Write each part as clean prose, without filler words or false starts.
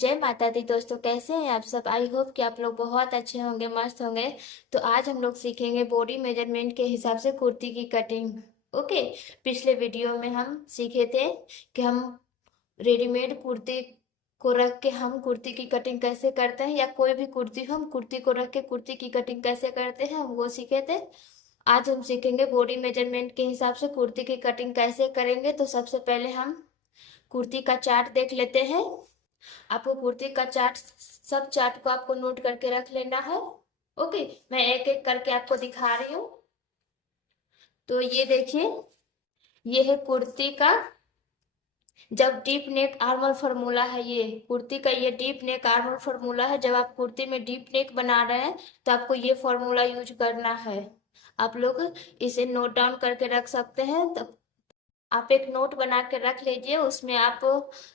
जय माता दी दोस्तों, कैसे हैं आप सब। आई होप कि आप लोग बहुत अच्छे होंगे, मस्त होंगे। तो आज हम लोग सीखेंगे बॉडी मेजरमेंट के हिसाब से कुर्ती की कटिंग। ओके। पिछले वीडियो में हम सीखे थे कि हम रेडीमेड कुर्ती को रख के हम कुर्ती की कटिंग कैसे करते हैं, या कोई भी कुर्ती हम कुर्ती को रख के कुर्ती की कटिंग कैसे करते हैं, हम वो सीखे थे। आज हम सीखेंगे बॉडी मेजरमेंट के हिसाब से कुर्ती की कटिंग कैसे करेंगे। तो सबसे पहले हम कुर्ती का चार्ट देख लेते हैं। आपको कुर्ती का चार्ट, सब चार्ट को आपको नोट करके रख लेना है। ओके। मैं एक एक करके आपको दिखा रही हूँ। तो ये देखिए, ये है कुर्ती का जब डीप नेक आर्मल फार्मूला है। ये कुर्ती का ये डीप नेक आर्मल फार्मूला है। जब आप कुर्ती में डीप नेक बना रहे हैं तो आपको ये फार्मूला यूज करना है। आप लोग इसे नोट डाउन करके रख सकते हैं। तब आप एक नोट बना के रख लीजिए, उसमें आप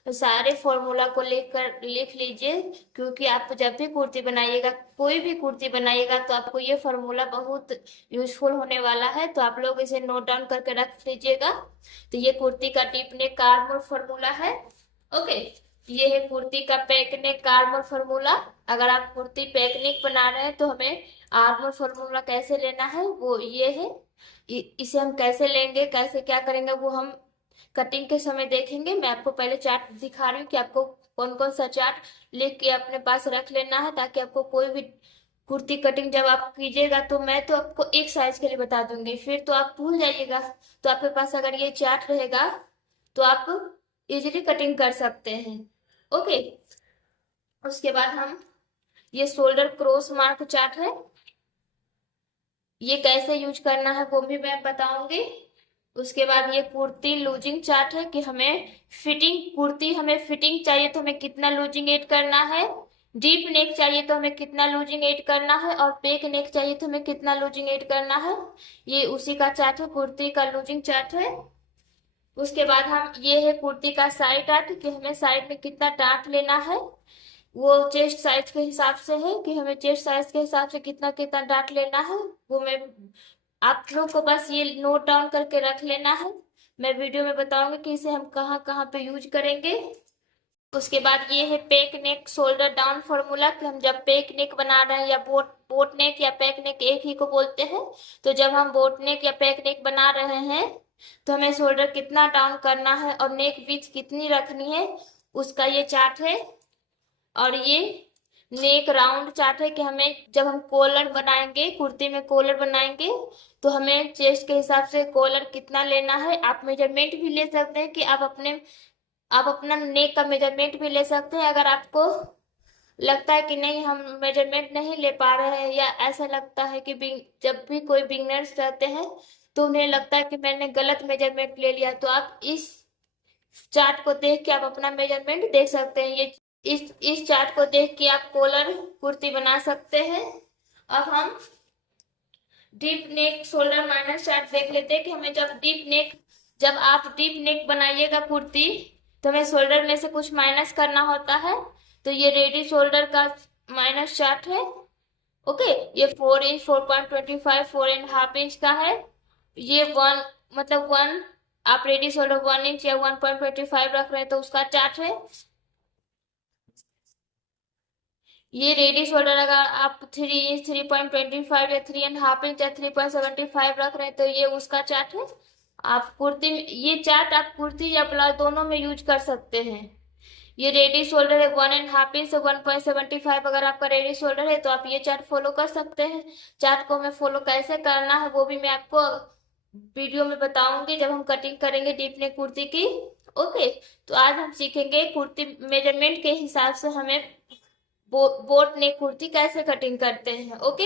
सारे फॉर्मूला को लेकर लिख लीजिए। क्योंकि आप जब भी कुर्ती बनाइएगा, कोई भी कुर्ती बनाइएगा, तो आपको ये फॉर्मूला बहुत यूजफुल होने वाला है। तो आप लोग इसे नोट डाउन करके रख लीजिएगा। तो ये कुर्ती का टिप नेक का आर्मर फॉर्मूला है। ओके। ये है कुर्ती का पैक नेक का आर्मर फॉर्मूला। अगर आप कुर्ती पैक नेक बना रहे हैं तो हमें आर्मर फॉर्मूला कैसे लेना है वो ये है। इसे हम कैसे लेंगे, कैसे क्या करेंगे, वो हम कटिंग के समय देखेंगे। मैं आपको पहले चार्ट दिखा रही हूँ कि आपको कौन कौन सा चार्ट लिख के अपने पास रख लेना है, ताकि आपको कोई भी कुर्ती कटिंग जब आप कीजिएगा, तो मैं तो आपको एक साइज के लिए बता दूंगी, फिर तो आप भूल जाइएगा। तो आपके पास अगर ये चार्ट रहेगा तो आप इजीली कटिंग कर सकते हैं। ओके। उसके बाद हम, ये शोल्डर क्रॉस मार्क चार्ट है, ये कैसे यूज करना है वो भी मैं बताऊंगी। उसके बाद ये कुर्ती लूजिंग चार्ट है कि हमें फिटिंग, कुर्ती हमें फिटिंग चाहिए तो हमें कितना लूजिंग ऐड करना है। डीप नेक चाहिए तो हमें कितना लूजिंग ऐड करना है, और पेक नेक चाहिए तो हमें कितना लूजिंग ऐड करना है। ये उसी का चार्ट है, कुर्ती का लूजिंग चार्ट है। उसके बाद हम, ये है कुर्ती का साइड डार्ट कि हमें साइड में कितना डार्ट लेना है। वो चेस्ट साइज के हिसाब से है कि हमें चेस्ट साइज के हिसाब से कितना कितना डार्ट लेना है। वो मैं, आप लोग को बस ये नोट डाउन करके रख लेना है। मैं वीडियो में बताऊंगी कि इसे हम कहाँ कहाँ पे यूज करेंगे। उसके बाद ये है पेक नेक शोल्डर डाउन फॉर्मूला कि हम जब पेक नेक बना रहे हैं, या बोट बोट नेक या पैक नेक एक ही को बोलते हैं। तो जब हम बोट नेक या पैक नेक बना रहे हैं तो हमें शोल्डर कितना डाउन करना है और नेक विड्थ कितनी रखनी है, उसका ये चार्ट है। और ये नेक राउंड चार्ट है कि हमें जब हम कॉलर बनाएंगे, कुर्ती में कॉलर बनाएंगे, तो हमें चेस्ट के हिसाब से कॉलर कितना लेना है। आप मेजरमेंट भी ले सकते हैं कि आप अपना नेक का मेजरमेंट भी ले सकते हैं। अगर आपको लगता है कि नहीं, हम मेजरमेंट नहीं ले पा रहे हैं, या ऐसा लगता है कि जब भी कोई बिगनर्स रहते हैं तो उन्हें लगता है कि मैंने गलत मेजरमेंट ले लिया, तो आप इस चार्ट को देख के आप अपना मेजरमेंट देख सकते हैं। ये इस चार्ट को देख के आप कॉलर कुर्ती बना सकते हैं। अब हम deep neck shoulder minus chart देख लेते हैं कि हमें जब आप डीप नेक बनाइएगा कुर्ती, तो हमें शोल्डर में से कुछ माइनस करना होता है। तो ये रेडी शोल्डर का माइनस चार्ट है। ओके। ये 4 इंच, 4.25, 4.5 इंच का है। ये वन, मतलब वन, आप रेडी शोल्डर 1 इंच या 1.25 रख रहे हैं तो उसका चार्ट है। ये रेडी शोल्डर अगर आप 3 इंच, 3.25 या 3.5 इंच या 3.75 रख रहे हैं तो ये उसका चार्ट है। आप कुर्ती में ये चार्ट आप कुर्ती या ब्लाउज दोनों में यूज कर सकते हैं। ये रेडी शोल्डर है 1.5 इंच से 1.75। अगर आपका रेडी शोल्डर है तो आप ये चार्ट फॉलो कर सकते हैं। चार्ट को हमें फॉलो कैसे करना है वो भी मैं आपको वीडियो में बताऊंगी जब हम कटिंग करेंगे डीप नेक कुर्ती की। ओके। तो आज हम सीखेंगे कुर्ती मेजरमेंट के हिसाब से हमें बोट नेक कुर्ती कैसे कटिंग करते हैं। ओके।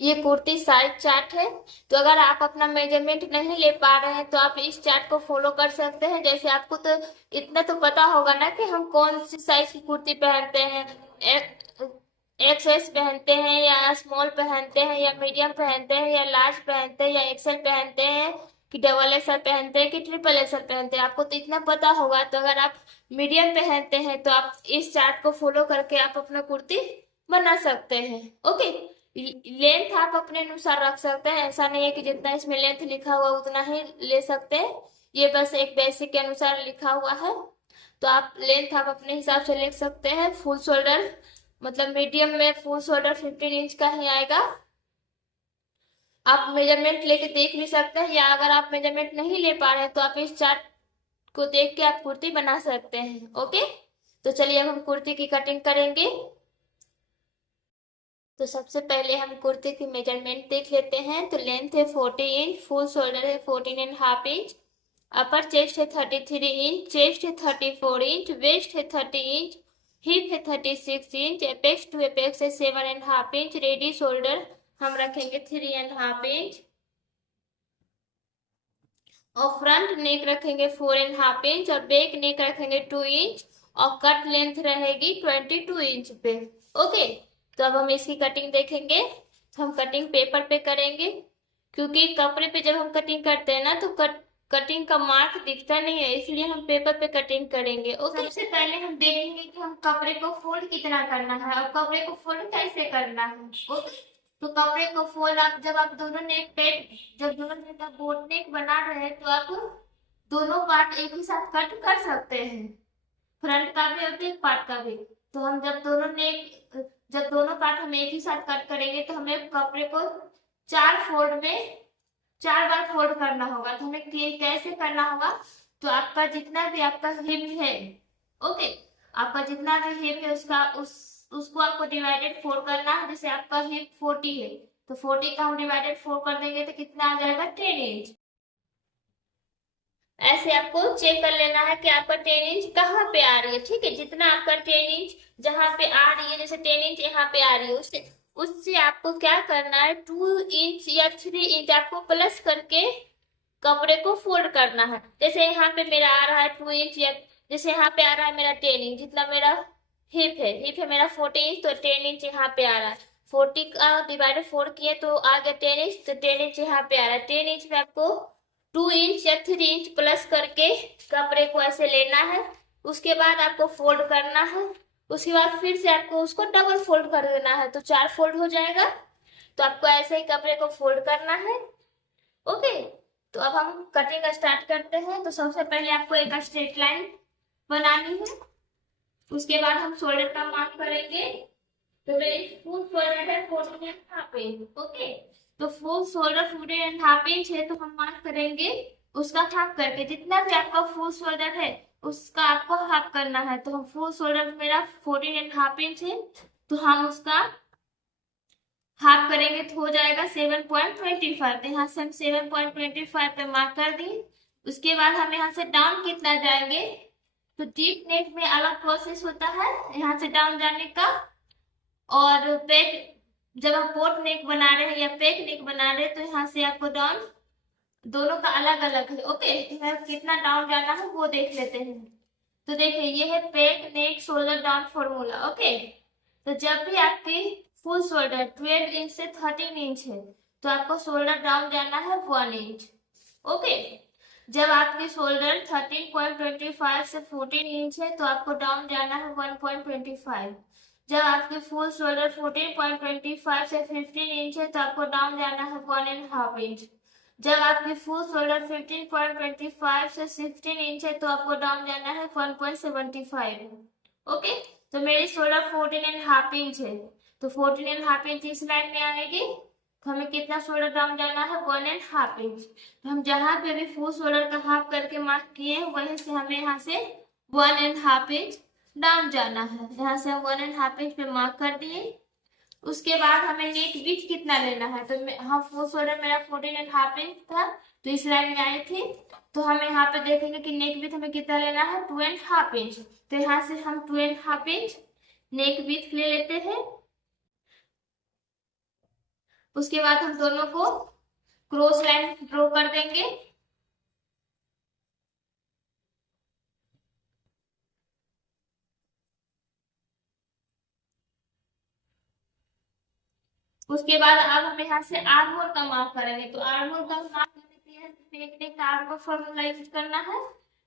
ये कुर्ती साइज चार्ट है। तो अगर आप अपना मेजरमेंट नहीं ले पा रहे हैं तो आप इस चार्ट को फॉलो कर सकते हैं। जैसे आपको तो इतना तो पता होगा ना कि हम कौन सी साइज की कुर्ती पहनते हैं। एक्स एस पहनते हैं, या स्मॉल पहनते हैं, या मीडियम पहनते हैं, या लार्ज पहनते हैं, या एक्सेल पहनते हैं, कि डबल एक्सएल पहनते हैं, कि ट्रिपल एक्सएल पहनते हैं। आपको तो इतना पता होगा। तो अगर आप मीडियम पहनते हैं तो आप इस चार्ट को फॉलो करके आप अपना कुर्ती बना सकते हैं। ओके। लेंथ आप अपने अनुसार रख सकते हैं। ऐसा नहीं है कि जितना इसमें लेंथ लिखा हुआ उतना ही ले सकते हैं। ये बस एक बेसिक के अनुसार लिखा हुआ है। तो आप लेंथ आप अपने हिसाब से लिख सकते हैं। फुल शोल्डर मतलब मीडियम में फुल शोल्डर 15 इंच का ही आएगा। आप मेजरमेंट लेके देख भी सकते हैं, या अगर आप मेजरमेंट नहीं ले पा रहे हैं तो आप इस चार्ट को देख के आप कुर्ती बना सकते हैं। ओके, तो चलिए अब हम कुर्ती की कटिंग करेंगे। तो सबसे पहले हम कुर्ते की मेजरमेंट देख लेते हैं। तो लेंथ है 40 इंच, फुल शोल्डर है 14.5 इंच, अपर चेस्ट है 33 इंच, चेस्ट है 34 इंच, वेस्ट है 30 इंच, हिप है 36 इंच, एपेक्स टू एपेक्स है 7.5 इंच, रेडी शोल्डर हम रखेंगे 3.5 इंच, और फ्रंट नेक रखेंगे 4.5 इंच, और बैक नेक रखेंगे 2 इंच, और कट लेंथ रहेगी 22 इंच पे। ओके, तो अब हम इसकी कटिंग देखेंगे। तो हम कटिंग पेपर पे करेंगे, क्योंकि कपड़े पे जब हम कटिंग करते हैं ना तो कटिंग का मार्क दिखता नहीं है, इसलिए हम पेपर पे कटिंग करेंगे। ओके, सबसे पहले हम देखेंगे कि हम कपड़े को फोल्ड कितना करना है और कपड़े को फोल्ड कैसे करना है। ओके, तो कपड़े को फोल्ड आप जब आप दोनों नेक पे जब दोनों नेक का बोट नेक बना रहे हैं तो आप दोनों पार्ट एक ही साथ कट कर सकते हैं, फ्रंट का भी और बैक पार्ट का भी। तो हम जब दोनों पार्ट हम एक ही साथ कट करेंगे तो हमें कपड़े को 4 बार फोल्ड करना होगा। तो हमें कैसे करना होगा, तो आपका जितना भी आपका हिप है, ओके, आपका जितना भी हिप है उसको आपको डिवाइडेड 4 करना है। जैसे आपका हिप 40 है तो 40 का हम डिवाइडेड 4 कर देंगे तो कितना आ जाएगा 10 इंच। ऐसे आपको चेक कर लेना है कि आपका 10 इंच कहाँ पे आ रही है। ठीक है, जितना आपका 10 इंच जहाँ पे आ रही है, जैसे 10 इंच यहाँ पे आ रही है, उससे उससे आपको क्या करना है, 2 इंच या 3 इंच आपको प्लस करके कपड़े को फोल्ड करना है। जैसे यहाँ पे मेरा आ रहा है 2 इंच, या जैसे यहाँ पे आ रहा है मेरा 10 इंच, जितना मेरा हिप है मेरा 40 इंच, तो 10 इंच यहाँ पे आ रहा है। 40 का डिवाइडेड 4 किए तो आ गया 10 इंच, तो 10 इंच यहाँ पे आ रहा है। 10 इंच में आपको 2 इंच या 3 इंच प्लस करके कपड़े को ऐसे लेना है। उसके बाद आपको फोल्ड करना है। उसके बाद फिर से आपको उसको डबल फोल्ड कर देना है, तो 4 फोल्ड हो जाएगा। तो आपको ऐसे ही कपड़े को फोल्ड करना है। ओके, तो अब हम कटिंग स्टार्ट करते हैं। तो सबसे पहले आपको एक स्ट्रेट लाइन बनानी है। उसके बाद हम शोल्डर का मार्क करेंगे। तो मेरी फुल शोल्डर है 14.5 इंच। ओके, तो फुल शोल्डर 14.5 इंच है, तो हम मार्क करेंगे उसका हाफ करके। जितना भी आपका फुल शोल्डर है उसका आपको हाफ करना है। तो हम फुल शोल्डर मेरा 14.5 इंच है, तो हम उसका हाफ करेंगे तो हो जाएगा 7.25। तो यहाँ से हम 7.25 पे मार्क कर दिए। उसके बाद हम यहाँ से डाउन कितना जाएंगे, तो डीप नेक में अलग प्रोसेस होता है यहाँ से डाउन जाने का, और पैक जब आप बोट नेक बना रहे हैं या पैक नेक बना रहे हैं तो यहाँ से आपको डाउन दोनों का अलग अलग है। ओके, तो कितना डाउन जाना है वो देख लेते हैं। तो देखिए ये है पैक नेक शोल्डर डाउन फॉर्मूला। ओके, तो जब भी आपकी फुल शोल्डर 12 इंच से 13 इंच है तो आपको शोल्डर डाउन जाना है 1 इंच। ओके, जब आपकी शोल्डर 13.25 से 14 इंच है तो आपको डाउन जाना है 1.25। जब आपकी फुल शोल्डर 14.25 से 15 इंच है तो आपको डाउन जाना है 1.5 इंच। जब आपकी फुल शोल्डर 15.25 से 16 इंच है तो आपको डाउन जाना है 1.75। ओके, तो मेरी शोल्डर 14.5 इंच है, तो 14.5 इंच इस लाइन में आएगी, तो हमें कितना शोल्डर डाउन जाना है 1.5 इंच। तो हम जहां पे भी फुल शोल्डर का हाफ करके मार्क किए वहीं से हमें यहाँ से 1.5 इंच डाउन जाना है। यहाँ से हम 1.5 इंच पे मार्क कर दिए। उसके बाद हमें नेक विड्थ कितना लेना है, तो हाँ फुल शोल्डर मेरा 14.5 इंच था तो इस लाइन में आए थे, तो हम यहाँ पे देखेंगे कि नेक विड्थ हमें कितना लेना है 2.5 इंच। तो यहाँ से हम 2.5 इंच नेक विड्थ ले लेते हैं। उसके बाद हम दोनों को क्रॉस लाइन ड्रॉ कर देंगे। उसके बाद अब हम यहाँ से आर्म होल का मार्क करेंगे। तो आर्म होल का मार्क करने के लिए पेक नेक आर्म होल फॉर्मूला यूज करना है।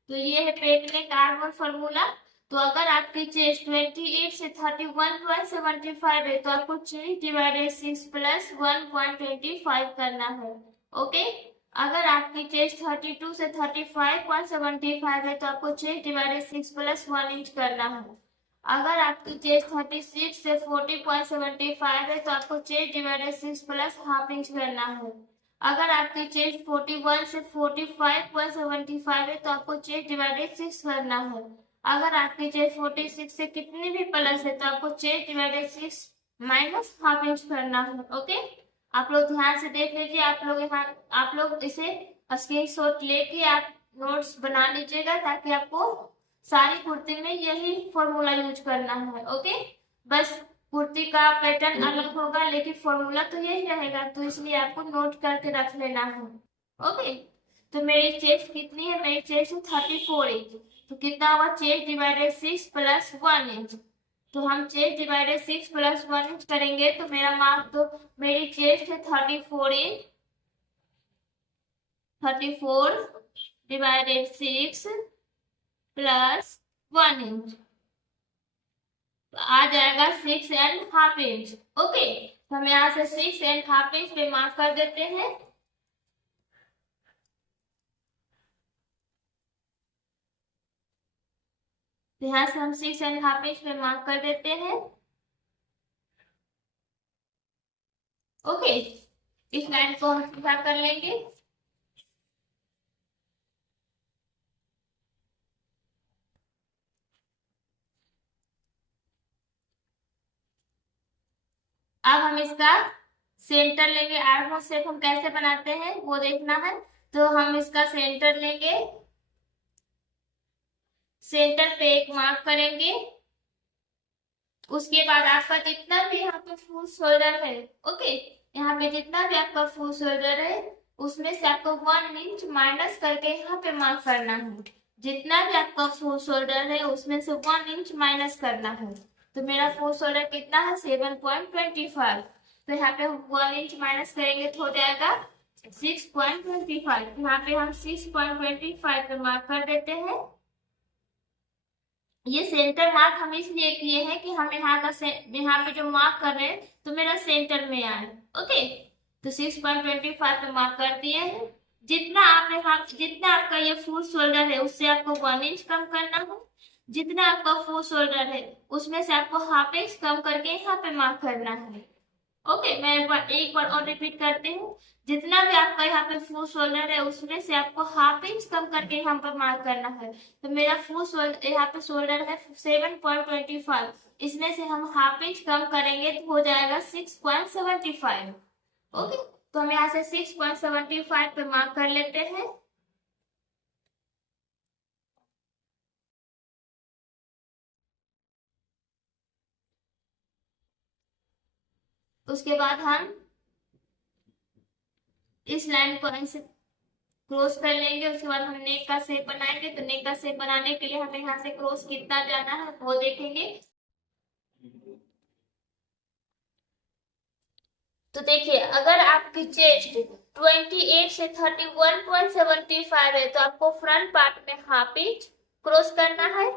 तो ये है पेक नेक आर्म होल फॉर्मूला। तो अगर आपकी चेस्ट 28 से 31.75 है तो आपको 6 डिवाइडेड 6 प्लस 1.25 करना है। ओके, अगर आपकी चेस्ट 32 से 35.75 है तो आपको चेस्ट डिवाइडेड 6 प्लस 1 इंच करना है। अगर आपकी चेस्ट 36 से 40.75 है तो आपको chest divided 6 plus half inch करना है। अगर आपकी चेस्ट 41 से 45.75 है तो आपको चेस्ट डिवाइडेड 6 करना है। अगर आपकी चेस्ट 46 से कितनी भी प्लस है तो आपको chest divided 6 minus half inch करना है। ओके, आप लोग ध्यान से देख लीजिए। आप लोग इसे स्क्रीनशॉट लेके आप नोट्स बना लीजिएगा ताकि आपको सारी कुर्ती में यही फॉर्मूला यूज करना है। ओके, बस कुर्ती का पैटर्न अलग होगा लेकिन फॉर्मूला तो यही रहेगा, तो इसलिए आपको नोट करके रख लेना है। ओके, तो मेरी चेस्ट कितनी है? मेरी चेस्ट 34 इंच, तो कितना हुआ? Chest divided 6 plus 1 inch. तो हम चेस्ट डिवाइडेड 6 प्लस 1 इंच करेंगे तो मेरा मार्क, तो मेरी चेस्ट है 34 इंच, 34 डिवाइडेड 6 प्लस 1 इंच, तो आ जाएगा 6.5 इंच। ओके, तो हम यहाँ से 6.5 इंच पे मार्क कर देते हैं। तो यहाँ से हम 6.5 इंच पे मार्क कर देते हैं। ओके, इस लाइन को हम सीधा कर लेंगे। अब हम इसका सेंटर लेंगे। आर्म शेप हम कैसे बनाते हैं वो देखना है, तो हम इसका सेंटर लेंगे, सेंटर पे एक मार्क करेंगे। उसके बाद आपका जितना भी यहाँ पे फुल शोल्डर है, ओके, यहाँ पे जितना भी आपका फुल शोल्डर है उसमें से आपको 1 इंच माइनस करके यहाँ पे मार्क करना है। जितना भी आपका फुल शोल्डर है उसमें से 1 इंच माइनस करना है। तो मेरा फुल शोल्डर कितना है? 7.25। तो यहाँ पे 1 इंच माइनस करेंगे तो हो जाएगा 6.25। यहाँ पे हम 6.25 पे मार्क कर देते हैं। ये सेंटर मार्क हम इसलिए किए हैं कि हम यहाँ पे जो मार्क कर रहे हैं तो मेरा सेंटर में आए। ओके, तो 6.25 पे मार्क कर दिए हैं। जितना आपका ये फुल शोल्डर है उससे आपको 1 इंच कम करना है। जितना आपका फुल शोल्डर है उसमें से आपको हाफ इंच कम करके यहाँ पे मार्क करना है। ओके, मैं एक बार और रिपीट करती हूँ। जितना भी आपका यहाँ पे फुल शोल्डर है उसमें से आपको हाफ इंच कम करके यहाँ पर मार्क करना है। तो मेरा फुल शोल्डर यहाँ पे शोल्डर है 7.25, इसमें से हम हाफ इंच कम करेंगे तो हो जाएगा 6.75। ओके, तो हम यहाँ से 6.75 पे मार्क कर लेते हैं। उसके बाद हम इस लाइन को ऐसे क्रॉस कर लेंगे। उसके बाद हम नेक का शेप बनाएंगे। तो नेक का शेप बनाने के लिए हमें यहाँ से क्रॉस कितना जाना है वो देखेंगे। तो देखिए, अगर आपकी चेस्ट 28 से 31.75 है तो आपको फ्रंट पार्ट में हाफ इंच क्रॉस करना है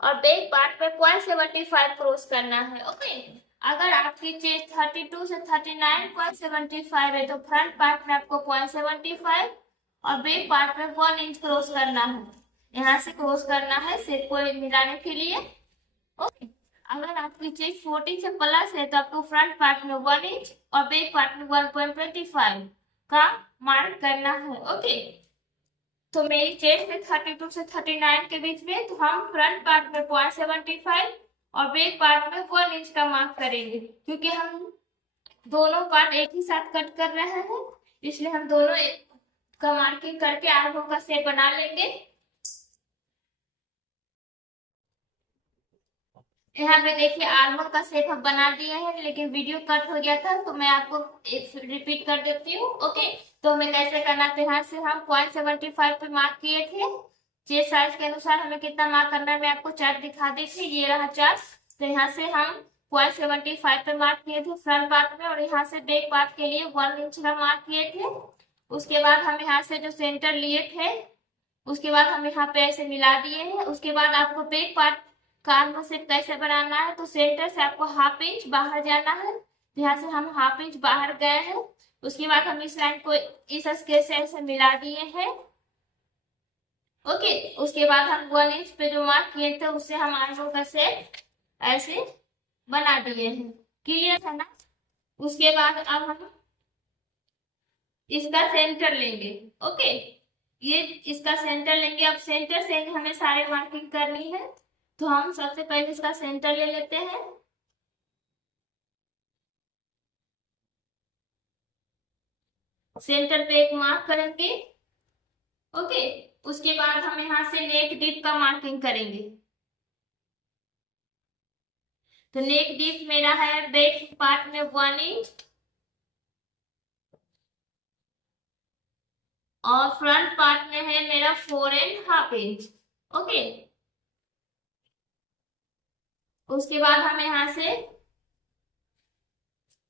और बैक पार्ट में 0.75 क्रॉस करना है। ओके, अगर आपकी चेस्ट 32 से 39.75 है तो फ्रंट पार्ट में आपको 0.75 और बैक पार्ट में 1 इंच क्रॉस करना है। यहाँ से क्रॉस करना है शेप को मिलाने के लिए। ओके, अगर आपकी चेस्ट 40 से प्लस है तो आपको फ्रंट पार्ट में 1 इंच और बैक पार्ट में 1.25 का मार्क करना है। ओके, तो मेरी चेस्ट में 32 से 39 के बीच में, तो हम फ्रंट पार्ट में 0.75 और बैक पार्ट में 1 इंच का मार्क करेंगे। क्योंकि हम दोनों पार्ट एक ही साथ कट कर रहे हैं इसलिए हम दोनों का मार्किंग करके आर्मों का शेप बना लेंगे। यहाँ पे देखिए आर्मर का शेप हम बना दिए हैं, लेकिन वीडियो कट हो गया था तो मैं आपको रिपीट कर देती हूँ। ओके, तो हमें कैसे करना था? यहाँ से हम 0.75 पे मार्क किए थे। चेस्ट साइज के अनुसार हमें कितना मार्क करना है मैं आपको चार्ट दिखा दी थी, ये रहा चार्ट। तो यहाँ से हम 0.75 पे मार्क किए थे फ्रंट पार्ट में, और यहाँ से बैक पार्ट के लिए 1 इंच का मार्क किए थे। उसके बाद हम यहाँ से जो सेंटर लिए थे उसके बाद हम यहाँ पे ऐसे मिला दिए हैं। उसके बाद आपको बैक पार्ट का शेप कैसे बनाना है, तो सेंटर से आपको हाफ इंच बाहर जाना है। यहाँ से हम हाफ इंच बाहर गए हैं उसके बाद हम इस लाइन को इस स्केल से ऐसे मिला दिए हैं। ओके, उसके बाद हम 1 इंच पे जो मार्क किए थे उससे हम आर्मोल का शेप ऐसे बना दिए हैं। क्लियर है ना? उसके बाद अब हम इसका सेंटर लेंगे। ओके, ये इसका सेंटर लेंगे। अब सेंटर से हमें सारे मार्किंग करनी है, तो हम सबसे पहले इसका सेंटर ले लेते हैं। सेंटर पे एक मार्क करेंगे। ओके, उसके बाद हम यहाँ से नेक डीप का मार्किंग करेंगे। तो नेक डीप मेरा है बैक पार्ट में 1 इंच और फ्रंट पार्ट में है मेरा 4.5 इंच। ओके, उसके बाद हम यहाँ से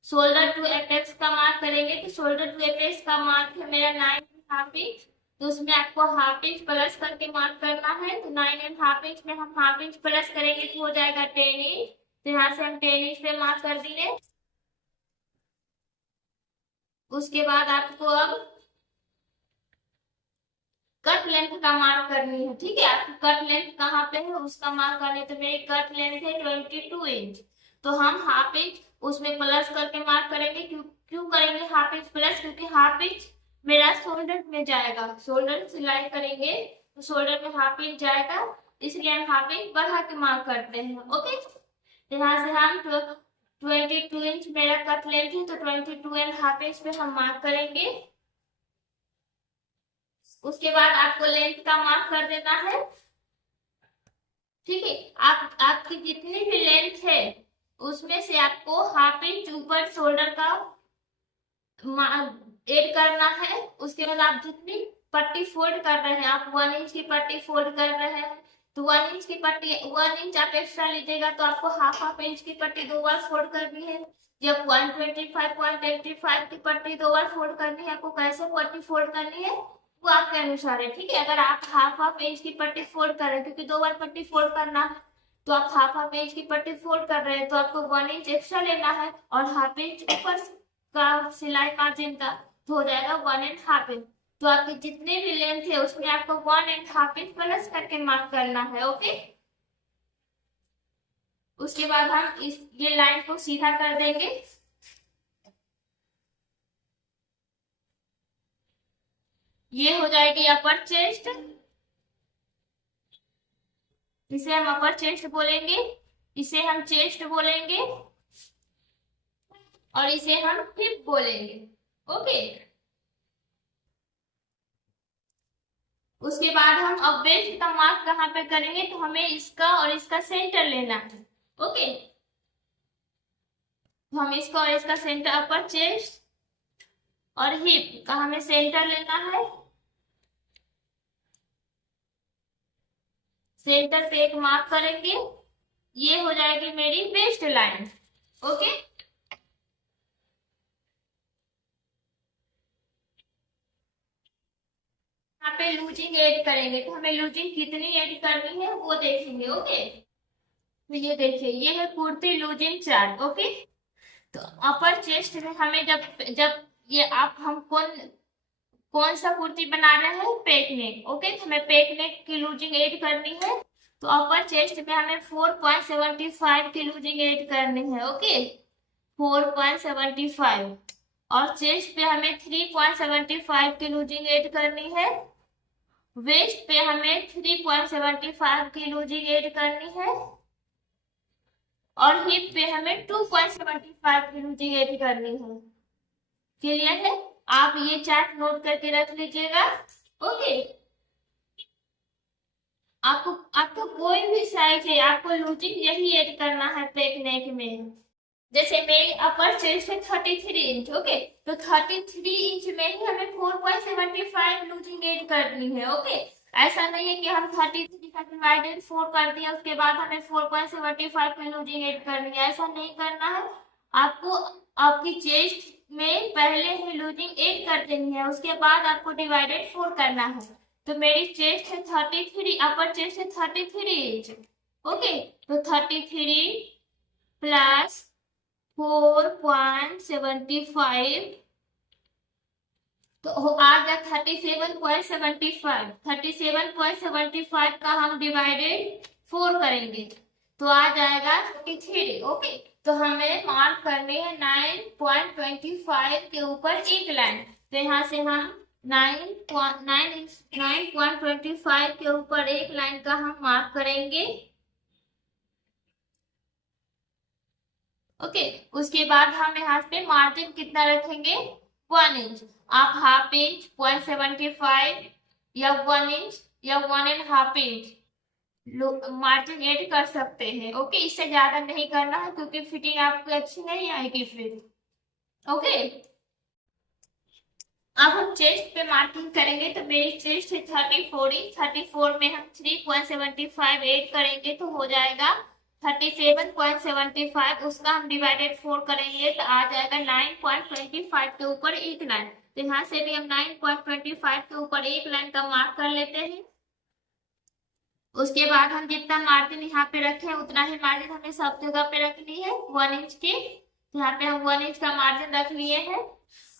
शोल्डर टू एपेक्स का मार्क करेंगे। तो शोल्डर टू एपेक्स का मार्क है मेरा 9.5 इंच। तो उसमें आपको हाफ इंच प्लस करके मार्क करना है। तो 9.5 इंच में हम हाफ इंच प्लस करेंगे तो हो जाएगा 10 इंच। तो यहाँ से हम 10 इंच पे मार्क कर दिए। उसके बाद आपको अब कट लेंथ का मार्क करनी है। ठीक है, आपकी कट लेंथ कहाँ पे है उसका मार्क करनी है। तो मेरी कट लेंथ है 22 इंच। तो हम हाफ इंच उसमें प्लस करके मार्क करेंगे। क्यों क्यों करेंगे हाफ इंच प्लस? क्योंकि हाफ इंच मेरा शोल्डर में जाएगा। शोल्डर सिलाई करेंगे तो शोल्डर में हाफ इंच जाएगा, इसलिए हम हाफ इंच बढ़ा के मार्क करते हैं। ओके, यहाँ से हम 22 इंच मेरा कट लेंथ है, तो 22.5 इंच पे हम मार्क करेंगे। उसके बाद आपको लेंथ का मार्क कर देना है। ठीक है, आपकी जितनी भी लेंथ है उसमें से आपको हाफ इंच ऊपर शोल्डर का ऐड करना है। उसके बाद आप जितनी पट्टी फोल्ड कर रहे हैं, आप 1 इंच की पट्टी फोल्ड कर रहे हैं, तो 1 इंच की पट्टी 1 इंच आप एक्स्ट्रा लीजिएगा, तो आपको हाफ इंच की पट्टी 2 बार फोल्ड करनी है। जब 125.85 की पट्टी 2 बार फोल्ड करनी है, आपको कैसे पट्टी फोल्ड करनी है वो आपके अनुसार है। ठीक है, अगर आप हाफ इंच की पट्टी फोल्ड कर रहे हैं, क्योंकि 2 बार पट्टी फोल्ड करना है, तो आप हाफ इंच की पट्टी फोल्ड कर रहे हैं, तो आपको 1 इंच एक्स्ट्रा लेना है और हाफ इंच ऊपर का सिलाई मार्जिन का तो हो जाएगा 1.5 इंच। तो आपकी जितनी भी लेंथ है उसमें आपको 1.5 इंच प्लस करके मार्क करना है। ओके, उसके बाद हम इस ये लाइन को सीधा कर देंगे। ये हो जाएगी अपर चेस्ट, इसे हम अपर चेस्ट बोलेंगे, इसे हम चेस्ट बोलेंगे और इसे हम हिप बोलेंगे। ओके, उसके बाद हम अब वेस्ट का मार्क कहाँ पे करेंगे? तो हमें इसका और इसका सेंटर लेना है। ओके, तो हम इसका और इसका सेंटर अपर चेस्ट और हिप का हमें सेंटर लेना है। सेंटर पे एक मार्क करेंगे, ये हो जाएगी मेरी वेस्ट लाइन। ओके, यहाँ पे लूजिंग ऐड करेंगे, तो हमें लूजिंग कितनी ऐड करनी है वो देखेंगे। ओके, तो ये देखिए, ये है कुर्ती लूजिंग चार्ट। ओके, तो अपर चेस्ट में हमें जब जब ये आप हम कौन सा कुर्ती बना रहे हैं? पेक नेक। ओके, तो हमें पेक नेक की लूजिंग ऐड करनी है। तो अपर चेस्ट में हमें 4.75 की लूजिंग ऐड करनी है। ओके, 4.75 और चेस्ट पे हमें 3.75 की लूजिंग ऐड करनी है। वेस्ट पे हमें 3.75 की लूजिंग ऐड करनी है और हिप पे हमें 2.75 की लूजिंग ऐड करनी है। क्लियर है? आप ये चार्ट नोट करके रख लीजिएगा। ओके, आपको आपको कोई भी साइज है, आपको लूजिंग यही ऐड करना है पेक नेक में। जैसे मेरी अपर चेस्ट है 33 इंच। ओके, तो 33 इंच में ही हमें 4.75 लूजिंग ऐड करनी है। ओके, ऐसा नहीं है कि हम 33 का डिवाइडेड 4 कर दिया उसके बाद हमें 4.75 की लूजिंग ऐड करनी है, ऐसा नहीं करना है। आपको आपकी चेस्ट में पहले ही लूजिंग ऐड कर देनी है, उसके बाद आपको डिवाइडेड 4 करना है। तो मेरी चेस्ट है 33, अपर चेस्ट है 33 इंच। ओके, तो 33 प्लस 4.75 तो आ गया 37.75। 37.75 का हम डिवाइडेड 4 करेंगे तो आ जाएगा 43। ओके, तो हमें मार्क करनी है 9.25 के ऊपर एक लाइन। तो यहाँ से हम 9.25 के ऊपर एक लाइन का हम मार्क करेंगे। ओके, उसके बाद हम यहाँ पे मार्जिन कितना रखेंगे, 1 इंच। आप हाफ इंच, 0.75 या 1 इंच या 1.5 इंच मार्जिन ऐड कर सकते हैं। ओके, इससे ज्यादा नहीं करना है क्योंकि फिटिंग आपको अच्छी नहीं आएगी फिर। ओके, अब हम चेस्ट पे मार्किंग करेंगे। तो मेरी चेस्ट है 34 34 में हम 3.75 ऐड करेंगे तो हो जाएगा 37.75। उसका हम डिवाइडेड 4 करेंगे तो आ जाएगा 9.25 के ऊपर एक लाइन। तो यहाँ से भी हम 9.25 के ऊपर एक लाइन का मार्क कर लेते हैं। उसके बाद हम जितना मार्जिन यहाँ पे रखे उतना ही मार्जिन हमें सब जगह पे रखनी है 1 इंच की। तो यहाँ पे हम 1 इंच का मार्जिन रख लिए हैं।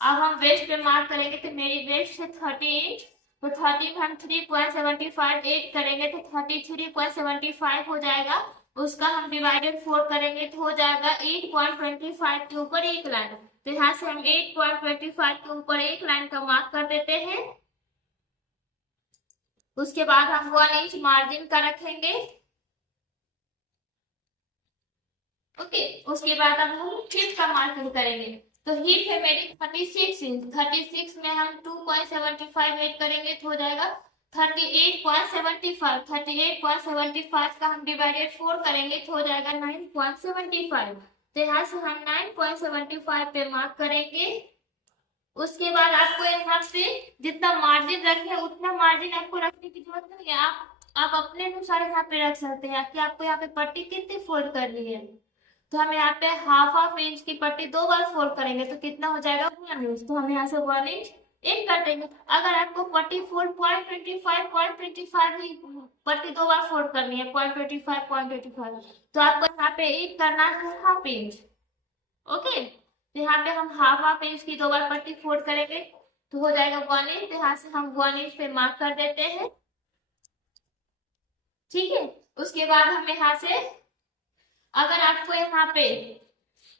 अब हम वेस्ट पे मार्क करेंगे। तो मेरी वेस्ट है 30 इंच। तो 30 में हम 3.75 ऐड करेंगे तो 33.75 हो जाएगा। उसका हम डिवाइडेड 4 करेंगे तो हो जाएगा 8.25 के ऊपर एक लाइन। तो यहाँ से हम 8.25 के ऊपर एक लाइन का मार्क कर देते हैं। उसके बाद हम 1 इंच मार्जिन का रखेंगे। ओके, उसके बाद हम हिप का मार्किंग करेंगे। तो हिप है मेरी 36 इंच। 36 में हम 2.75 ऐड करेंगे तो हो जाएगा 38.75। 38.75 का हम डिवाइडेड 4 करेंगे तो हो जाएगा 9.75। तो यहाँ से हम 9.75 पे मार्क करेंगे। उसके बाद आपको यहाँ पे जितना मार्जिन रखे उतना मार्जिन आपको रखने की जरूरत नहीं है। आप अपने अनुसार यहाँ पे रख सकते हैं कि आपको यहाँ पे पट्टी कितनी फोल्ड करनी है। तो हम यहाँ पे हाफ इंच की पट्टी 2 बार फोल्ड करेंगे तो कितना हो जाएगा, 1 इंच। तो हम यहाँ से 1 इंच एक कर देंगे। अगर आपको पट्टी फोल्ड 0.25 ही पट्टी 2 बार फोल्ड करनी है 0.25 तो आपको यहाँ पे एक करना है हाफ इंच। ओके, तो यहाँ पे हम हाफ इंच की 2 बार पट्टी फोल्ड करेंगे तो हो जाएगा 1 इंच। तो यहाँ से हम 1 इंच पे मार्क कर देते हैं। ठीक है, उसके बाद हम यहाँ से अगर आपको यहाँ पे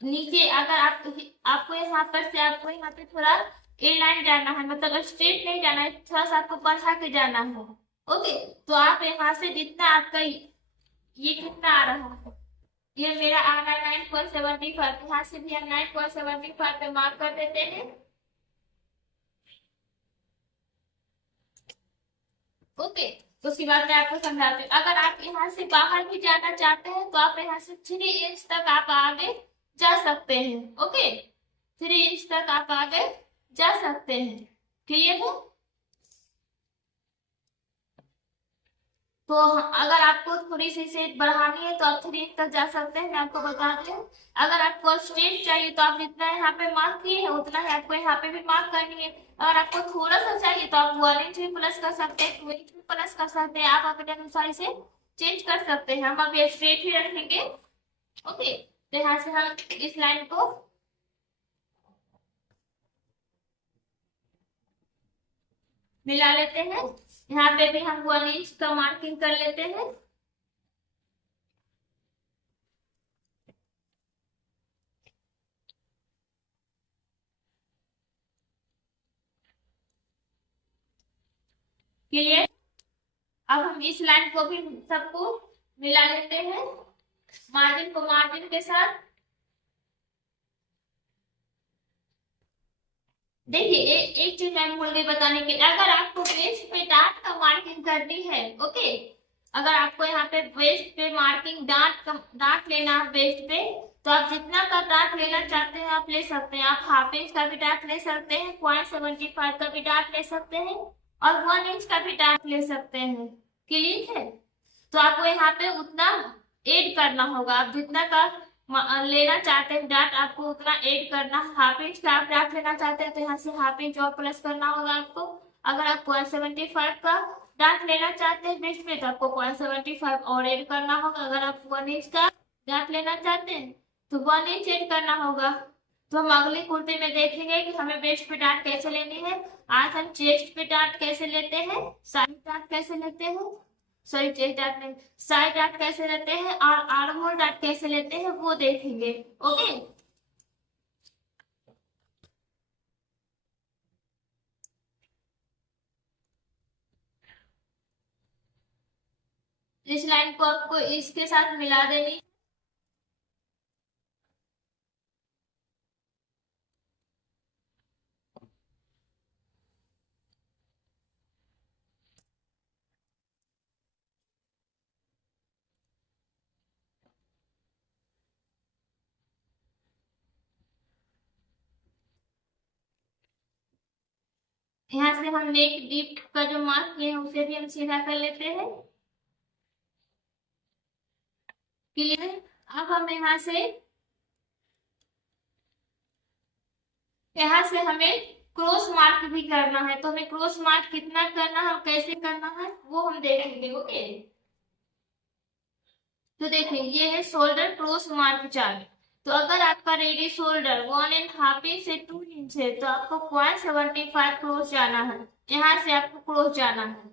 नीचे अगर आपको यहाँ पर से आपको यहाँ पे थोड़ा ए लाइन जाना है, मतलब स्ट्रेट नहीं जाना है, थोड़ा सा आपको बढ़ा के जाना है। ओके, तो आप यहाँ से जितना आपका ये कितना आ रहा है, ये मेरा आ रहा है 9.75। यहाँ से भी हम 9.75 पे मार्क कर देते हैं। ओके, उसके बाद मैं आपको समझाती हूँ। अगर आप यहाँ से बाहर भी जाना चाहते हैं तो आप यहाँ से 3 इंच तक आप आगे जा सकते हैं। ओके, 3 इंच तक आप आगे जा सकते हैं। क्लियर है? तो अगर आपको थोड़ी सी सेट बढ़ानी है तो आप 3 इंच तक जा सकते हैं। मैं आपको बता दूं, अगर आपको स्ट्रेट चाहिए तो आप जितना यहाँ पे मार्क किए हैं उतना ही आपको यहाँ पे भी मार्क करनी है। अगर आपको थोड़ा सा चाहिए तो आप 1 इंच भी प्लस कर सकते हैं, 2 इंच भी प्लस कर सकते हैं। आप अपने अनुसार इसे चेंज कर सकते हैं। हम अभी स्ट्रेट ही रखेंगे। ओके, तो यहाँ से हम इस लाइन को मिला लेते हैं। यहाँ पे भी हम 1 इंच का मार्किंग कर लेते हैं। क्लियर? अब हम इस लाइन को भी सबको मिला लेते हैं मार्जिन को मार्जिन के साथ। देखिए एक चीज मैं भूल गई बताने की, अगर आपको वेस्ट पे डार्ट का मार्किंग करनी है, ओके, अगर आपको यहाँ पे वेस्ट पे मार्किंग डार्ट लेना है वेस्ट पे, तो आप जितना का डार्ट लेना चाहते हैं आप ले सकते हैं। आप हाफ इंच का भी डार्ट ले सकते हैं, 0.75 का भी डार्ट ले सकते हैं और 1 इंच का भी डार्ट ले सकते हैं। क्लियर है? तो आपको यहाँ पे उतना ऐड करना होगा। आप जितना का लेना चाहते हैं डार्ट आपको उतना ऐड करना। हाफ इंच का आप डार्ट लेना चाहते हैं तो यहाँ से हाफ इंच और प्लस करना होगा आपको। अगर आप 0.75 का डार्ट लेना चाहते हैं बेस्ट में तो आपको 0.75 और ऐड करना होगा। अगर आप 1 इंच का डार्ट लेना चाहते हैं तो 1 इंच ऐड करना होगा। तो हम अगली कुर्ती में देखेंगे कि हमें वेस्ट पे डांट कैसे लेनी है। आज हम चेस्ट पे डांट कैसे लेते हैं, साइड डांट कैसे लेते हैं, सॉरी चेस्ट डांट नहीं, साइड डांट कैसे लेते हैं और आर्म होल डांट कैसे लेते हैं वो देखेंगे। ओके, इस लाइन को आपको इसके साथ मिला देनी। यहाँ से हम नेक डीप का जो मार्क किए हैं उसे भी हम सीधा कर लेते हैं। क्लियर। अब हम यहाँ से हमें क्रॉस मार्क भी करना है, तो हमें क्रॉस मार्क कितना करना है और कैसे करना है वो हम देखेंगे। ओके, तो देखिए ये है शोल्डर क्रॉस मार्क चार्ट। तो अगर आपका रेडी शोल्डर 1.5 इंच से 2 इंच है तो आपको 0.75 क्रॉस जाना है। यहाँ से आपको क्रॉस जाना है,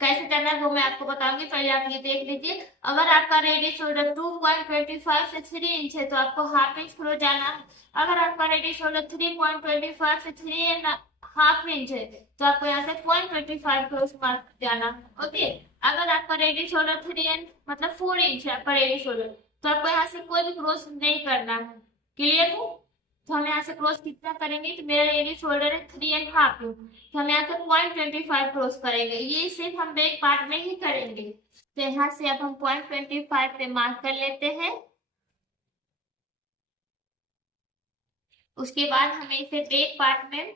कैसे करना है वो मैं आपको बताऊंगी, पहले आप ये देख लीजिए। अगर आपका रेडी शोल्डर 2.25 से 3 इंच है तो आपको हाफ इंच क्रॉस जाना है। अगर आपका रेडी शोल्डर 3.25 से 3.5 इंच है तो आपको यहाँ से 0.25 क्रॉस मार्क जाना है। ओके, अगर आपका रेडी शोल्डर 3 एंड मतलब 4 इंच है आपका रेडी शोल्डर, तो आपको यहाँ से कोई भी क्रॉस नहीं करना है। क्लियर है। तो हम यहाँ से क्रॉस कितना करेंगे, तो मेरा रेडी शोल्डर है 3.5 इंच, तो हम यहाँ से 0.25 क्रॉस करेंगे। ये सिर्फ हम बैक पार्ट में ही करेंगे। तो यहाँ से अब हम 0.25 पे मार्क कर लेते हैं। उसके बाद हमें इसे बैक पार्ट में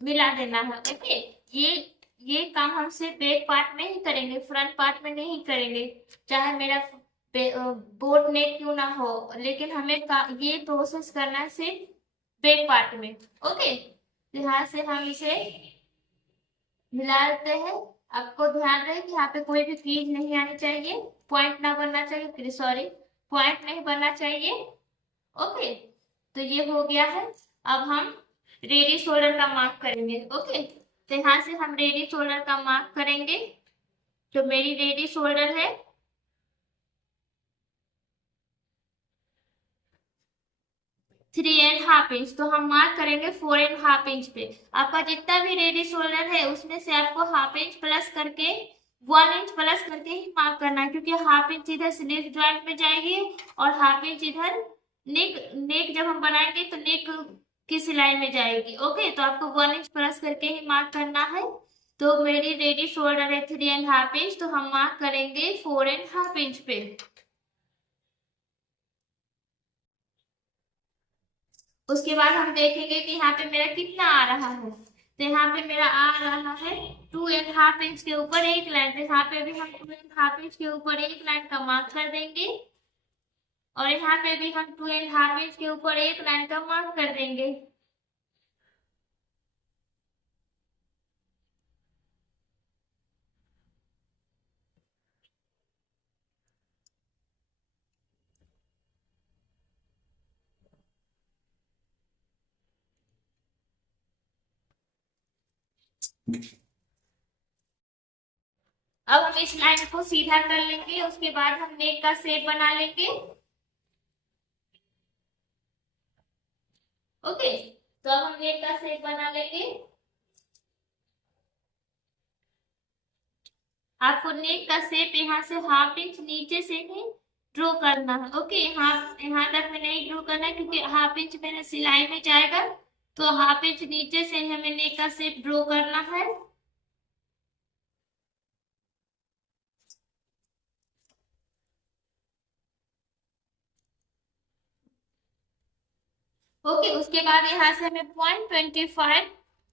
मिला देना है। ओके, ये काम हम सिर्फ बैक पार्ट में ही करेंगे, फ्रंट पार्ट में नहीं करेंगे। चाहे मेरा बोट नेक क्यों ना हो, लेकिन हमें ये प्रोसेस करना है सिर्फ बैक पार्ट में। ओके, तो यहाँ से हम इसे मिला देते हैं। आपको ध्यान रहे कि यहाँ पे कोई भी क्रीज नहीं आनी चाहिए, पॉइंट ना बनना चाहिए, सॉरी पॉइंट नहीं बनना चाहिए। ओके, तो ये हो गया है। अब हम रेडी शोल्डर का मार्क करेंगे। ओके, तो यहाँ से हम रेडी शोल्डर का मार्क करेंगे। तो मेरी रेडी शोल्डर है 3.5 इंच, तो हम मार्क करेंगे 4.5 इंच पे। आपका जितना भी रेडी शोल्डर है उसमें से आपको हाफ इंच प्लस करके 1 इंच प्लस करके ही मार्क करना है, क्योंकि हाफ इंच इधर स्लीव जॉइंट में जाएगी और हाफ इंच इधर नेक नेक जब हम बनाएंगे तो नेक की सिलाई में जाएगी। ओके, तो आपको 1 इंच प्लस करके ही मार्क करना है। तो मेरी रेडी शोल्डर है 3.5 इंच, तो हम मार्क करेंगे 4.5 इंच पे। उसके बाद हम देखेंगे कि यहाँ पे मेरा कितना आ रहा है। तो यहाँ पे मेरा आ रहा है 2.5 इंच के ऊपर एक लाइन, तो यहाँ पे भी हम 2.5 इंच के ऊपर एक लाइन का मार्क कर देंगे और यहाँ पे भी हम 2.5 इंच के ऊपर एक लाइन का मार्क कर देंगे। अब हम इस लाइन को सीधा कर लेंगे, उसके बाद हम नेक का शेप बना लेंगे। ओके, तो अब हम नेक का शेप बना लेंगे। आपको नेक का शेप यहाँ से हाफ इंच नीचे से ही ड्रॉ करना है। ओके, यहाँ तक में नहीं ड्रॉ करना है क्योंकि हाफ इंच मेरा सिलाई में जाएगा, तो हाफ इंच नीचे से ही हमें नेक का शेप ड्रॉ करना है। ओके, उसके बाद यहाँ से हमें 0.25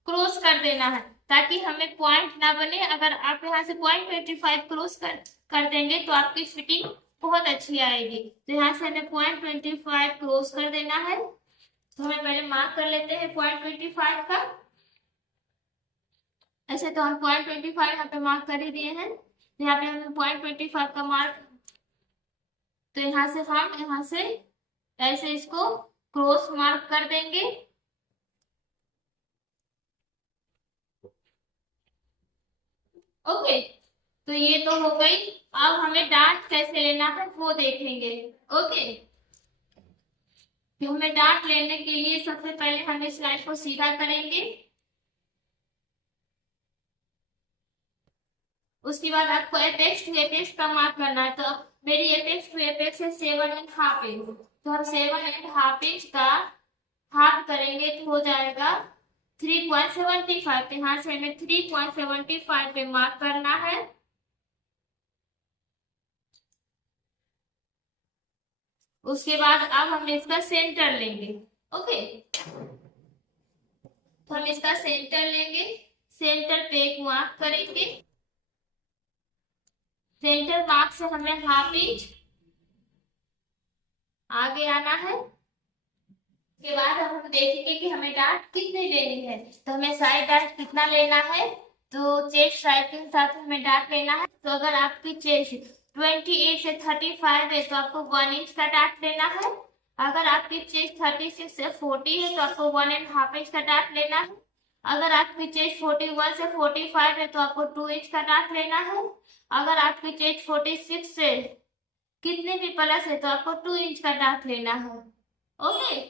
क्रॉस कर देना है ताकि हमें पॉइंट ना बने। अगर आप यहाँ से 0.25 क्रॉस कर देंगे तो आपकी फिटिंग बहुत अच्छी आएगी। तो यहाँ से हमें 0.25 क्रॉस कर देना है। तो हमें पहले मार्क कर लेते हैं 0.25 का। ऐसे तो हम 0.25 यहाँ पे मार्क कर ही दिए हैं। तो यहाँ पे हमें 0.25 का मार्क, तो यहाँ से हम ऐसे इसको क्रॉस मार्क कर देंगे। ओके, तो ये तो हो गई। अब हमें डार्ट कैसे लेना है वो देखेंगे। ओके, तो हमें डार्ट लेने के लिए सबसे पहले हम इस लाइन को सीधा करेंगे। उसके बाद आपको एपेक्स टू एपेक्स का मार्क करना है। तो मेरी एपेक्स टू एपेक्स है 7.5 इंच, तो हम 7.5 इंच का हाफ करेंगे तो हो जाएगा 3.75 पे। यहाँ से हमें 3.75 पे मार्क करना है। उसके बाद अब हम इसका सेंटर लेंगे। ओके, तो हम इसका सेंटर लेंगे। सेंटर पे एक मार्क करेंगे। सेंटर मार्क से हमें हाफ इंच आगे आना है। उसके बाद अब हम देखेंगे कि हमें डार्ट कितनी लेनी है। तो हमें साइड डार्ट कितना लेना है, तो चेस्ट साइड के हिसाब से हमें डार्ट लेना है। तो अगर आपकी चेस्ट 28 से 35 है तो आपको 1 इंच का डार्ट लेना है। अगर आपकी चेस्ट 36 से 40 है तो आपको 1.5 इंच का डार्ट लेना है। अगर आपकी चेस्ट 41 से 45 है तो आपको 2 इंच का डार्ट लेना है। अगर आपकी चेस्ट 46 से कितने भी प्लस है तो आपको 2 इंच का डार्ट लेना है। ओके,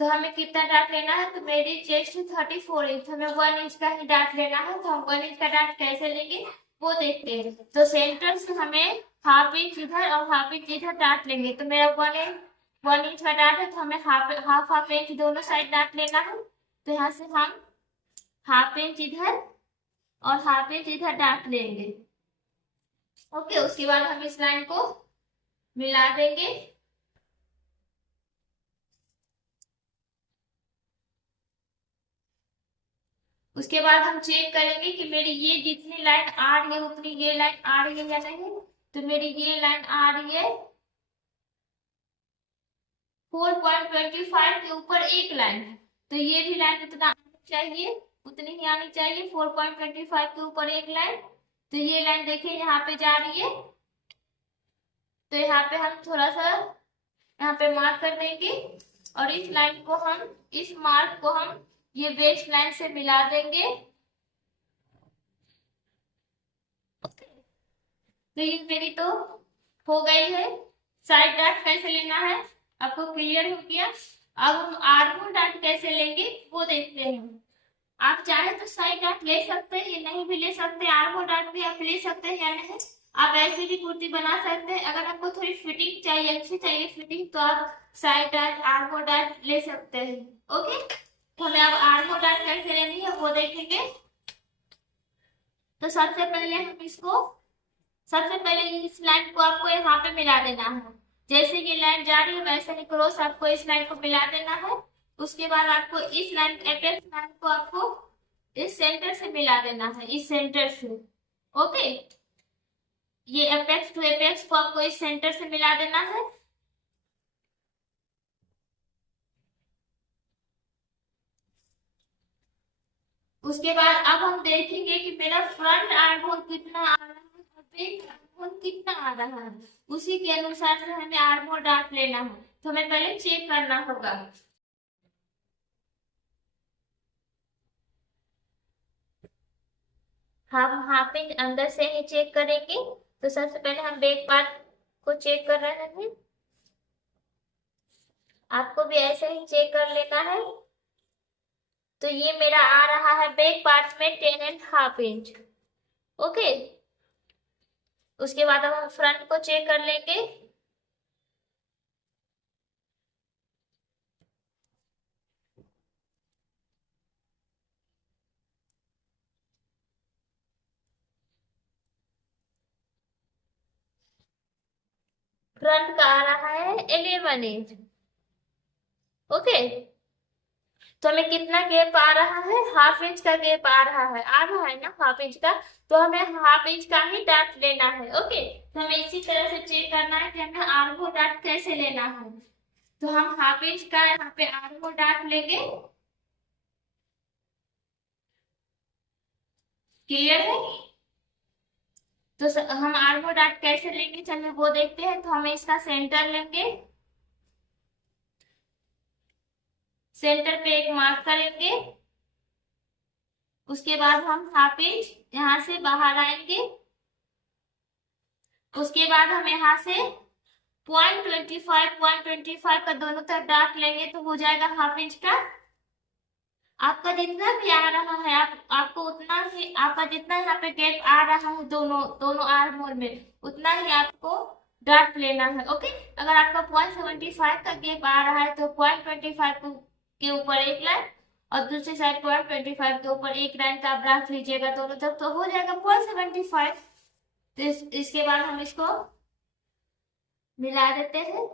तो हमें कितना डार्ट लेना है, तो मेरी चेस्ट 34 इंच, हमें 1 इंच का ही डार्ट लेना है। तो हम 1 इंच का डार्ट कैसे लेंगे वो देखते हैं। तो सेंटर से हमें हाफ इंच इधर और हाफ इंच इधर डार्ट लेंगे। तो मेरा 1 इंच का डार्ट है, तो हमें हाफ हाफ हाफ इंच दोनों साइड डार्ट लेना है। तो यहाँ से हम हाफ इंच इधर और हाफ इंच इधर डार्ट लेंगे। ओके, उसके बाद हम इस लाइन को मिला देंगे। उसके बाद हम चेक करेंगे कि मेरी ये जितनी लाइन आ रही है उतनी ये लाइन आ रही है या नहीं। तो मेरी ये लाइन आ रही है 4.25 के ऊपर एक लाइन है, तो ये भी लाइन उतना आनी चाहिए, उतनी ही आनी चाहिए 4.25 के ऊपर एक लाइन। तो ये लाइन देखिए यहाँ पे जा रही है। तो यहाँ पे हम थोड़ा सा यहाँ पे मार्क कर देंगे और इस लाइन को हम, इस मार्क को हम ये वेस्ट लाइन से मिला देंगे। तो ये मेरी तो हो गई है। साइड डार्ट कैसे लेना है आपको क्लियर हो गया। अब हम आर्मोल डार्ट कैसे लेंगे वो देखते हैं। आप चाहे तो साइड डार्ट ले सकते हैं, नहीं भी ले सकते हैं। आर्मोल डार्ट भी आप ले सकते हैं या नहीं, आप ऐसे भी कुर्ती बना सकते हैं। अगर आपको थोड़ी फिटिंग चाहिए, अच्छी चाहिए फिटिंग, तो आप साइड डार्ट आर्मोल डार्ट ले सकते हैं। ओके, तो हमें अब आर्मोल डार्ट कैसे लेनी है वो देखेंगे। तो सबसे पहले इस लाइन को आपको यहाँ पे मिला देना है। जैसे ये लाइन जा रही है वैसे ही क्रॉस आपको इस लाइन को मिला देना है। उसके बाद आपको इस लाइन एपेक्स लाइन को आपको इस सेंटर से मिला देना है, इस सेंटर से। ओके, ये एपेक्स टू एपेक्स को आपको इस सेंटर से मिला देना है। उसके बाद अब हम देखेंगे कि मेरा फ्रंट आर्म होल कितना आ रहा है और बैक आर्म होल कितना आ रहा है। उसी के अनुसार से हमें आर्म होल डार्ट लेना है। तो हमें पहले चेक करना होगा। हम हाफ इंच अंदर से ही चेक करेंगे। तो सबसे पहले हम बैक पार्ट को चेक कर रहे हैं। आपको भी ऐसे ही चेक कर लेना है। तो ये मेरा आ रहा है बैक पार्ट में 10.5 इंच। ओके, उसके बाद हम फ्रंट को चेक कर लेंगे। फ्रंट का आ रहा है 11 इंच। ओके, तो हमें कितना गैप आ रहा है, हाफ इंच का गैप आ रहा है ना हाफ इंच का। तो हमें हाफ इंच का ही डार्ट लेना है। ओके, तो हमें इसी तरह से चेक करना है कि हमें आर्म डार्ट कैसे लेना है। तो हम हाफ इंच का यहाँ पे आर्म डार्ट लेंगे। क्लियर है। तो हम आर्म डार्ट कैसे लेंगे चलिए वो देखते हैं। तो हमें इसका सेंटर लेंगे। सेंटर पे एक मार्क करेंगे। उसके बाद हम हाफ इंच यहाँ से बाहर आएंगे। उसके बाद हम यहाँ से 0.25 का दोनों तरफ डार्ट लेंगे तो हो जाएगा हाफ इंच का। आपका जितना भी आ रहा है आपको उतना ही, आपका जितना यहाँ पे गैप आ रहा है दोनों दोनों आर्म होल में, उतना ही आपको डार्ट लेना है। ओके, अगर आपका 0.75 का गैप आ रहा है तो 0.25 के ऊपर एक लाइन और दूसरी साइड 0.25 के ऊपर एक लाइन का आप डार्ट लीजिएगा दोनों तरफ, तो हो जाएगा 0.75। तो इसके बाद हम इसको मिला देते हैं।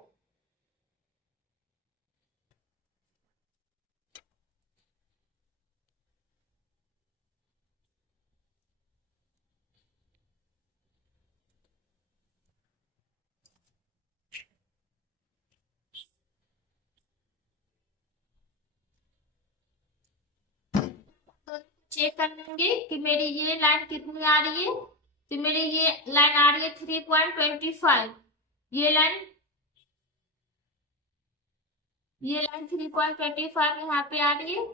तो चेक कर लेंगे कि मेरी ये लाइन कितनी आ रही है। तो मेरी ये लाइन आ रही है 3.25। ये लाइन 3.25 यहाँ पे आ रही है,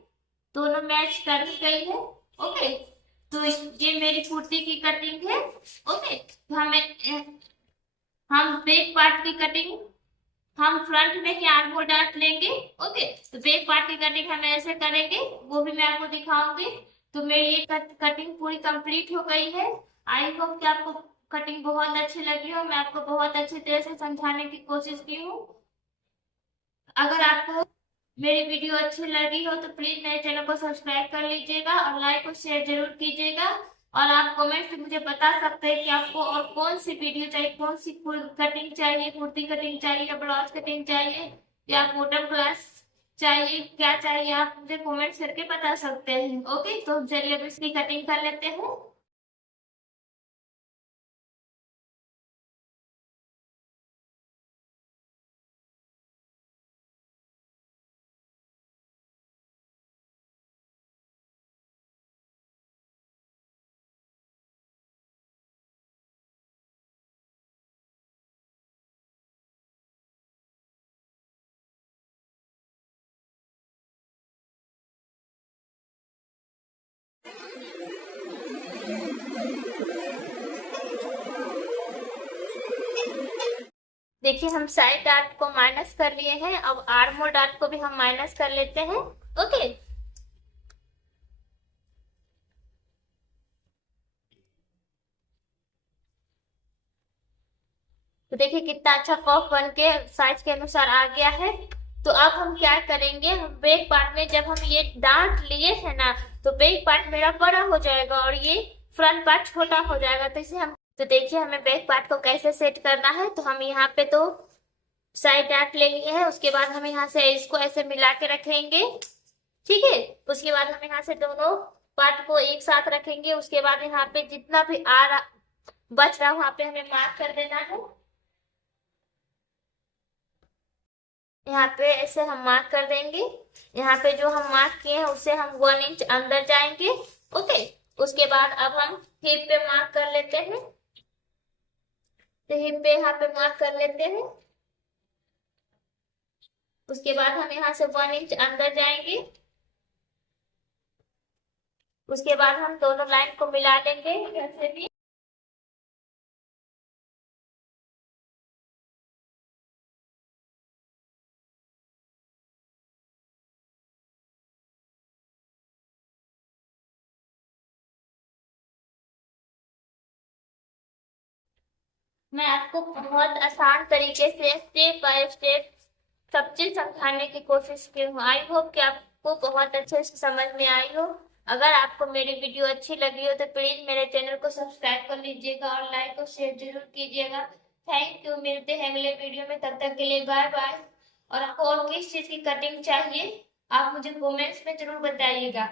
दोनों मैच कर गई है। ओके, तो ये मेरी कुर्ती की कटिंग है। ओके, तो हम बैक पार्ट की कटिंग हम फ्रंट में ही आर्म होल डार्ट लेंगे। ओके, तो बैक पार्ट की कटिंग हम ऐसे करेंगे, वो भी मैं आपको दिखाऊंगी। तो मेरी ये कटिंग पूरी कंप्लीट हो गई है। आई होप कि आपको कटिंग बहुत अच्छी लगी हो। मैं आपको बहुत अच्छी तरह से समझाने की कोशिश की हूँ। अगर आपको मेरी वीडियो अच्छी लगी हो तो प्लीज मेरे चैनल को सब्सक्राइब कर लीजिएगा और लाइक और शेयर जरूर कीजिएगा। और आप कमेंट में मुझे बता सकते हैं कि आपको और कौन सी वीडियो चाहिए, कौन सी कटिंग चाहिए, कुर्ती कटिंग चाहिए या ब्लाउज कटिंग चाहिए या कॉटन क्लास चाहिए, क्या चाहिए आप मुझे कमेंट करके बता सकते हैं। ओके, तो चलिए अब इसकी कटिंग कर लेते हैं। देखिए हम साइड डार्ट को माइनस कर लिए हैं, अब आर्म होल डार्ट को भी हम माइनस कर लेते हैं। ओके, तो देखिए कितना अच्छा कर्व बन के साइज के अनुसार आ गया है। तो अब हम क्या करेंगे, हम बैक पार्ट में जब हम ये डांट लिए है ना, तो बैक पार्ट मेरा बड़ा हो जाएगा और ये फ्रंट पार्ट छोटा हो जाएगा। तो इसे हम, तो देखिए हमें बैक पार्ट को कैसे सेट करना है। तो हम यहाँ पे तो साइड डार्ट ले लिए है, उसके बाद हम यहाँ से इसको ऐसे मिला के रखेंगे। ठीक है, उसके बाद हम यहाँ से दोनों पार्ट को एक साथ रखेंगे। उसके बाद यहाँ पे जितना भी आ रहा बच रहा वहां पे हमें मार्क कर देना है। यहाँ पे ऐसे हम मार्क कर देंगे। यहाँ पे जो हम मार्क किए हैं उससे हम 1 इंच अंदर जाएंगे। ओके, उसके बाद अब हम हिप पे मार्क कर लेते हैं। तो हिप पे यहाँ पे मार्क कर लेते हैं। उसके बाद हम यहाँ से 1 इंच अंदर जाएंगे। उसके बाद हम दोनों लाइन को मिला लेंगे जैसे भी। मैं आपको बहुत आसान तरीके से स्टेप बाय स्टेप सब चीज समझाने की कोशिश की हूँ। आई होप कि आपको बहुत अच्छे से समझ में आई हो। अगर आपको मेरी वीडियो अच्छी लगी हो तो प्लीज मेरे चैनल को सब्सक्राइब कर लीजिएगा और लाइक और शेयर जरूर कीजिएगा। थैंक यू, मिलते हैं अगले वीडियो में, तब तक के लिए बाय बाय। और आपको और किस चीज की कटिंग चाहिए आप मुझे कमेंट्स में जरूर बताइएगा।